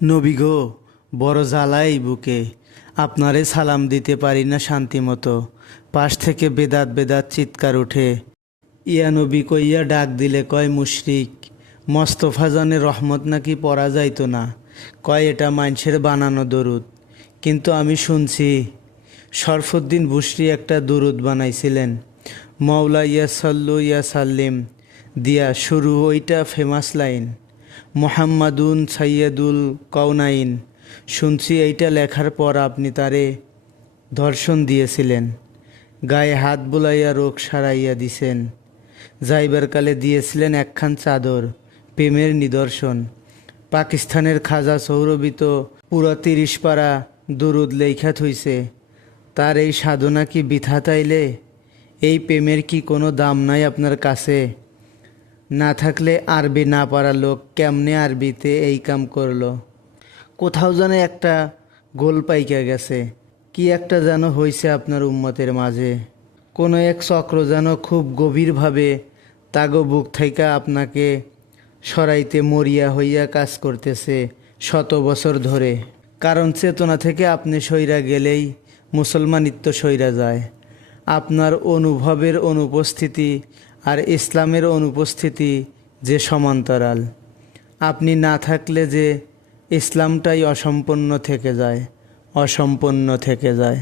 নবী গো, বড় জ্বালাই বুকে। আপনারে সালাম দিতে পারি না শান্তি মতো। পাশ থেকে বেদাত বেদাত চিৎকার ওঠে। ইয়া নবী কইয়া ডাক দিলে কয় মুশরিক। মোস্তফা জানে রহমত নাকি পড়া যাইতো না, কয় এটা মানুষের বানানো দরুদ। কিন্তু আমি শুনছি শরফুদ্দীন বুশরি একটা দরুদ বানাইছিলেন, মৌলা ইয়া সাল্লু ইয়া সাল্লিম দিয়া শুরু। ওইটা ফেমাস লাইন, মোহাম্মাদুন সাইয়্যিদুল কওনাইন। শুনছি এইটা লেখার পর আপনি তারে ধর্ষণ দিয়েছিলেন, গায়ে হাত বুলাইয়া রোগ সারাইয়া দিছেন। যাইবার কালে দিয়েছিলেন একখান চাদর, প্রেমের নিদর্শন। পাকিস্তানের খাজা সৌরবিত পুরা ৩০ পারা দুরুদ লেখা থইছে। তার এই সাধনা কি বৃথা তাইলে? এই প্রেমের কি কোনো দাম নাই আপনার কাছে? না থাকলে আরবি না পারা লোক কেমনে আরবিতে এই কাম করলো? কোথাও যেন একটা গোল পাইকা গেছে। কি একটা যেন হইছে আপনার উম্মতের মাঝে। কোনো এক চক্র যেন খুব গভীরভাবে তাগো বুক থাইকা আপনাকে সরাইতে মরিয়া হইয়া কাজ করতেছে শত বছর ধরে। কারণ চেতনা থেকে আপনি সইরা গেলেই মুসলমানিত্ব সইরা যায়। আপনার অনুভবের অনুপস্থিতি আর ইসলামের অনুপস্থিতি যে সমান্তরাল। আপনি না থাকলে যে ইসলামটাই অসম্পূর্ণ থেকে যায়, অসম্পূর্ণ থেকে যায়।